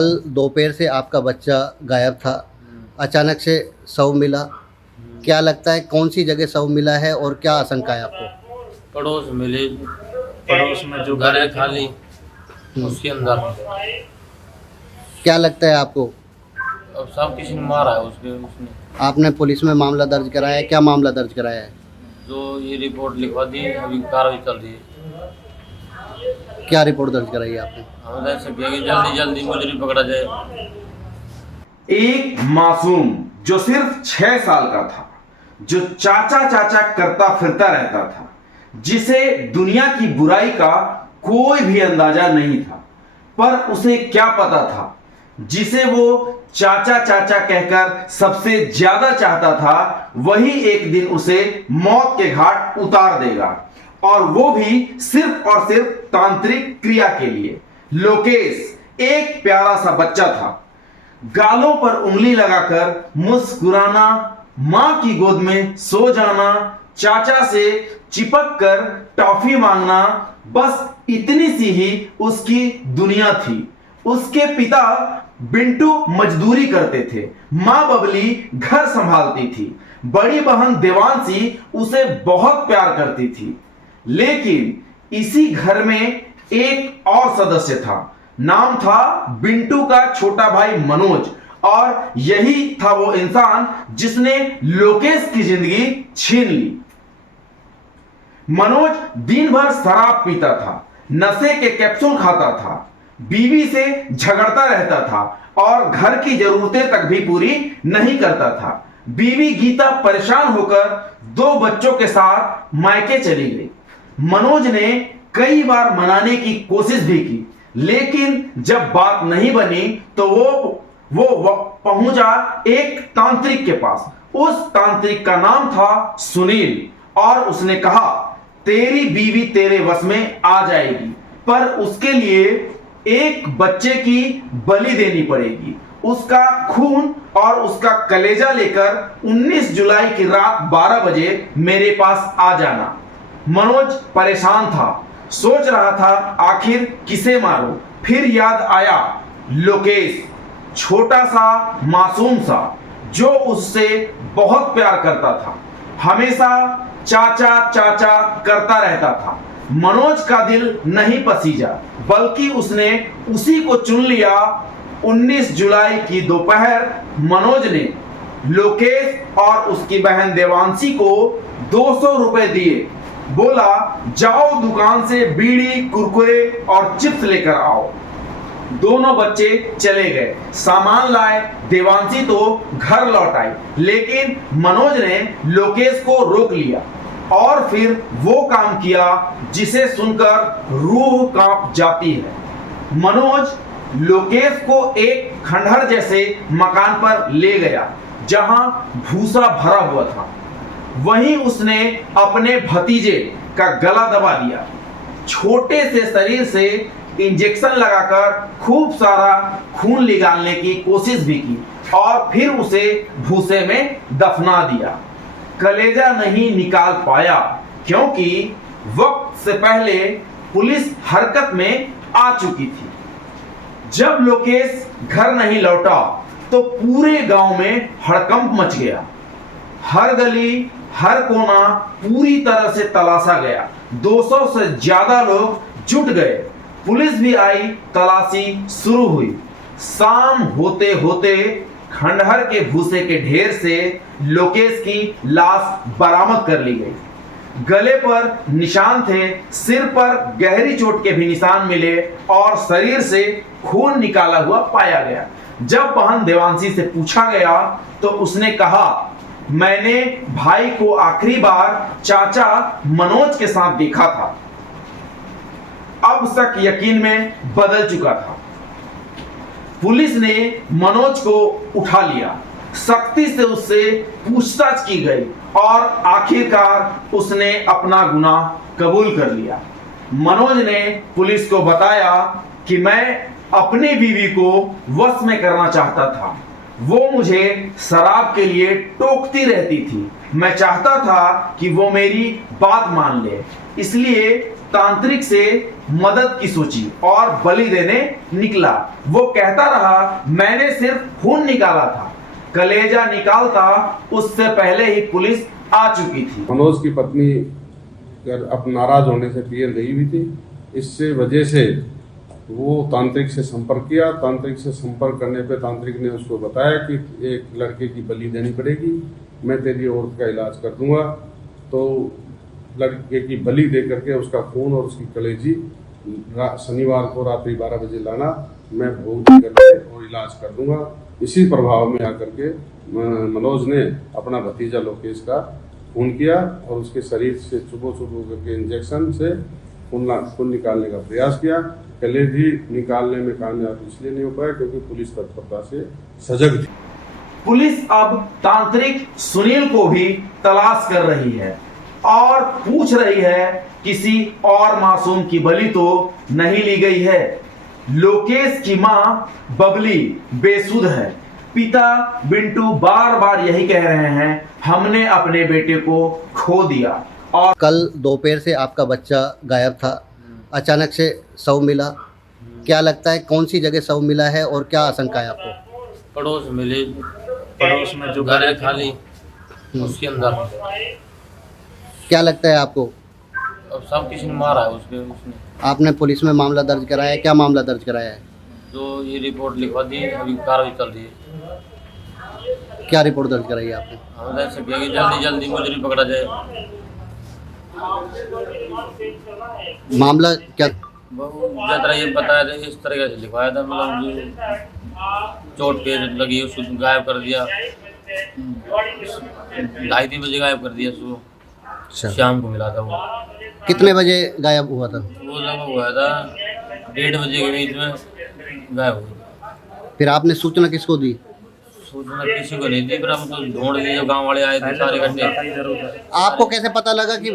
कल दोपहर से आपका बच्चा गायब था। अचानक से शव मिला। क्या लगता है कौन सी जगह शव मिला है और क्या आशंका है आपको? पड़ोस मिली। पड़ोस में जो घर है खाली, हम्म, उसके अंदर। क्या लगता है आपको? अब सब किसी ने मारा है उसने। आपने पुलिस में मामला दर्ज कराया है? क्या मामला दर्ज कराया है? जो ये रिपोर्ट लिखवा दी, अभी कार्रवाई चल रही है। क्या रिपोर्ट दर्ज कराई है आपने? हम ऐसे कि जल्दी जल्दी मुजरिम पकड़ा जाए। एक मासूम जो सिर्फ 6 साल का था, जो चाचा चाचा करता फिरता रहता था, जिसे दुनिया की बुराई का कोई भी अंदाजा नहीं था, पर उसे क्या पता था जिसे वो चाचा चाचा कहकर सबसे ज्यादा चाहता था, वही एक दिन उसे मौत के घाट उतार देगा, और वो भी सिर्फ और सिर्फ तांत्रिक क्रिया के लिए। लोकेश एक प्यारा सा बच्चा था। गालों पर उंगली लगाकर मुस्कुराना, मां की गोद में सो जाना, चाचा से चिपक कर टॉफी मांगना, बस इतनी सी ही उसकी दुनिया थी। उसके पिता बिंटू मजदूरी करते थे, मां बबली घर संभालती थी, बड़ी बहन देवांशी उसे बहुत प्यार करती थी। लेकिन इसी घर में एक और सदस्य था। नाम था बिंटू का छोटा भाई मनोज, और यही था वो इंसान जिसने लोकेश की जिंदगी छीन ली। मनोज दिन भर शराब पीता था, नशे के कैप्सूल खाता था, बीवी से झगड़ता रहता था और घर की जरूरतें तक भी पूरी नहीं करता था। बीवी गीता परेशान होकर 2 बच्चों के साथ मायके चली गई। मनोज ने कई बार मनाने की कोशिश भी की, लेकिन जब बात नहीं बनी तो वो पहुंचा एक तांत्रिक के पास। उस तांत्रिक का नाम था सुनील, और उसने कहा, तेरी बीवी तेरे वश में आ जाएगी, पर उसके लिए एक बच्चे की बलि देनी पड़ेगी। उसका खून और उसका कलेजा लेकर 19 जुलाई की रात 12 बजे मेरे पास आ जाना। मनोज परेशान था, सोच रहा था आखिर किसे मारूं। फिर याद आया लोकेश, छोटा सा मासूम सा, जो उससे बहुत प्यार करता था, हमेशा चाचा चाचा करता रहता था। मनोज का दिल नहीं पसीजा, बल्कि उसने उसी को चुन लिया। 19 जुलाई की दोपहर मनोज ने लोकेश और उसकी बहन देवांशी को 200 रुपए दिए। बोला, जाओ दुकान से बीड़ी, कुरकुरे और चिप्स लेकर आओ। दोनों बच्चे चले गए, सामान लाए। देवांशी तो घर लौट आई, लेकिन मनोज ने लोकेश को रोक लिया और फिर वो काम किया जिसे सुनकर रूह कांप जाती है। मनोज लोकेश को एक खंडहर जैसे मकान पर ले गया, जहां भूसा भरा हुआ था। वहीं उसने अपने भतीजे का गला दबा दिया, छोटे से शरीर से इंजेक्शन लगाकर खूब सारा खून निकालने की कोशिश भी की, और फिर उसे भूसे में दफना दिया। कलेजा नहीं निकाल पाया, क्योंकि वक्त से पहले पुलिस हरकत में आ चुकी थी। जब लोकेश घर नहीं लौटा तो पूरे गांव में हड़कंप मच गया। हर गली, हर कोना पूरी तरह से तलाशा गया। 200 से ज्यादा लोग जुट गए। पुलिस भी आई, तलाशी शुरू हुई। शाम होते होते खंडहर के भूसे के ढेर से लोकेश की लाश बरामद कर ली गई। गले पर निशान थे, सिर पर गहरी चोट के भी निशान मिले, और शरीर से खून निकाला हुआ पाया गया। जब बहन देवांशी से पूछा गया तो उसने कहा, मैंने भाई को आखिरी बार चाचा मनोज के साथ देखा था। अब शक यकीन में बदल चुका था। पुलिस ने मनोज को उठा लिया, सख्ती से उससे पूछताछ की गई, और आखिरकार उसने अपना गुनाह कबूल कर लिया। मनोज ने पुलिस को बताया कि मैं अपनी बीवी को वश में करना चाहता था। वो मुझे शराब के लिए टोकती रहती थी। मैं चाहता था कि वो मेरी बात मान ले, इसलिए तांत्रिक से मदद की सोची और बलि देने निकला। वो कहता रहा, मैंने सिर्फ खून निकाला था, कलेजा निकालता उससे पहले ही पुलिस आ चुकी थी। मनोज की पत्नी अब नाराज होने से पीएम गई हुई थी। इससे वजह से वो तांत्रिक से संपर्क किया। तांत्रिक से संपर्क करने पे तांत्रिक ने उसको बताया कि एक लड़के की बलि देनी पड़ेगी, मैं तेरी औरत का इलाज कर दूंगा। तो लड़के की बलि दे करके उसका खून और उसकी कलेजी शनिवार को रात्रि 12 बजे लाना, मैं भोग करके और इलाज कर दूंगा। इसी प्रभाव में आकर के मनोज ने अपना भतीजा लोकेश का खून किया और उसके शरीर से चुभो करके इंजेक्शन से खून निकालने का प्रयास किया। कलेजी निकालने में कामयाब इसलिए नहीं हो पाया क्योंकि पुलिस तत्परता से सजग थी। पुलिस अब तांत्रिक सुनील को भी तलाश कर रही है और पूछ रही है, किसी और मासूम की बलि तो नहीं ली गई है। लोकेश की मां बबली बेसुध है। पिता बिंटू बार बार यही कह रहे हैं, हमने अपने बेटे को खो दिया। और कल दोपहर से आपका बच्चा गायब था, अचानक से शव मिला। क्या लगता है कौन सी जगह शव मिला है और क्या आशंका है आपको? पड़ोस मिले, पड़ोस में जो घर है खाली उसके अंदर। क्या लगता है आपको? अब सब किसी ने मारा है उसने। आपने पुलिस में मामला दर्ज कराया है? क्या मामला दर्ज कराया है? जो ये रिपोर्ट लिखवा दी, अभी कार्रवाई चल रही है। क्या रिपोर्ट दर्ज कराई है आपने? हम ऐसे किया कि जल्दी जल्दी मुजरिम पकड़ा जाए। मामला क्या? ज्यादा ये बताया था, इस तरह से लिखवाया था, मतलब चोट के लगी उसको गायब कर दिया। 2:30 बजे गायब कर दिया सुबह। अच्छा, शाम को मिला था वो। कितने बजे गायब हुआ था? वो लगभग हुआ था 1:30 बजे के बीच में गायब हुआ। फिर आपने सूचना किसको दी? सूचना किसी को नहीं दी, पर हम तो ढूंढ लिए, जो गांव वाले आए थे सारे इकट्ठे। आपको कैसे पता लगा कि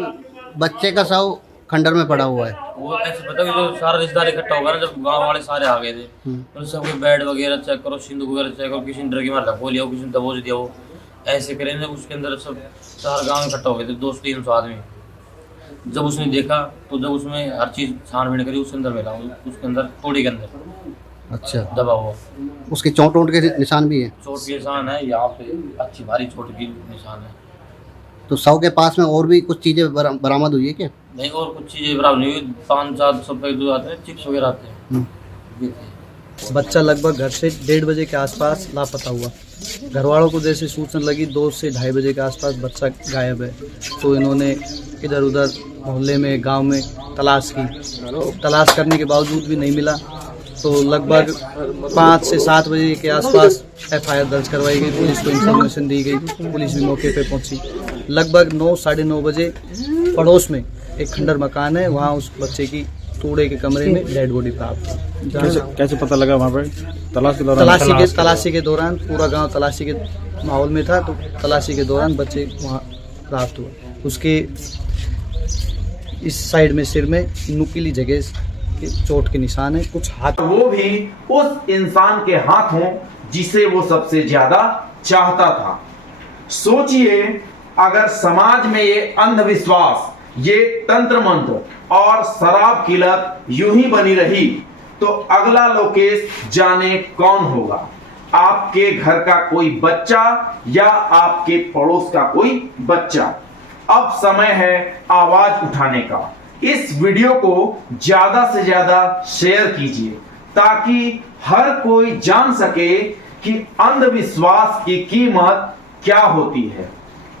बच्चे का शव खंडर में पड़ा हुआ है? वो ऐसे पता कि जो सारा रिश्तेदार इकट्ठा होगा ना, जब गांव वाले सारे आ गए थे, तो सब बेड वगैरह चेक करो, सिंदूक वगैरह चेक करो, किसी ने डर के मार लखो लिया, किसी ने दबोच दिया, वो ऐसे करें। उसके अंदर सब सारा गांव इकट्ठा हो गए थे, 200-300 आदमी। जब उसने देखा तो जब उसमें हर चीज़ छानबीन करी, उसके अंदर मिला, उसके अंदर तोड़ी के अंदर अच्छा, दबा हुआ। उसके चोट वोट के निशान भी है? चोट के निशान है, यहाँ पे अच्छी भारी चोट की निशान है। तो शव के पास में और भी कुछ चीज़ें बरामद हुई है क्या? नहीं, और कुछ चीज़ें बराबर नहीं हुई। 500-700 रुपये जो आते हैं, चिप्स वगैरह आते हैं, ये थे। बच्चा लगभग घर से 1:30 बजे के आसपास लापता हुआ। घर वालों को जैसे सूचना लगी 2 से 2:30 बजे के आसपास बच्चा गायब है, तो इन्होंने इधर उधर मोहल्ले में, गांव में तलाश की। तलाश करने के बावजूद भी नहीं मिला, तो लगभग 5 से 7 बजे के आसपास FIR दर्ज करवाई गई। पुलिस को इन्फॉर्मेशन दी गई, पुलिस भी मौके पे पहुंची। लगभग 9, साढ़े 9 बजे पड़ोस में एक खंडर मकान है, वहाँ उस बच्चे की तोड़े के कमरे में डेड बॉडी प्राप्त हुई। कैसे पता लगा वहाँ पर? तलाशी के दौरान पूरा गांव तलाशी के माहौल में था, तो तलाशी के दौरान बच्चे वहाँ प्राप्त हुआ। उसके इस साइड में सिर में नुकीली जगह के चोट के निशान है, कुछ हाथ। वो भी उस इंसान के हाथों जिसे वो सबसे ज्यादा चाहता था। सोचिए, अगर समाज में ये अंधविश्वास, ये तंत्र मंत्र और शराब की लत यूं ही बनी रही, तो अगला लोकेश जाने कौन होगा? आपके घर का कोई बच्चा या आपके पड़ोस का कोई बच्चा। अब समय है आवाज उठाने का। इस वीडियो को ज्यादा से ज्यादा शेयर कीजिए ताकि हर कोई जान सके कि अंधविश्वास की कीमत क्या होती है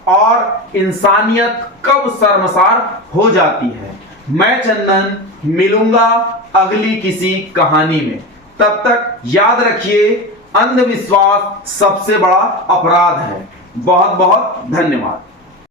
और इंसानियत कब शर्मसार हो जाती है। मैं चंदन मिलूंगा अगली किसी कहानी में। तब तक याद रखिए, अंधविश्वास सबसे बड़ा अपराध है। बहुत बहुत धन्यवाद।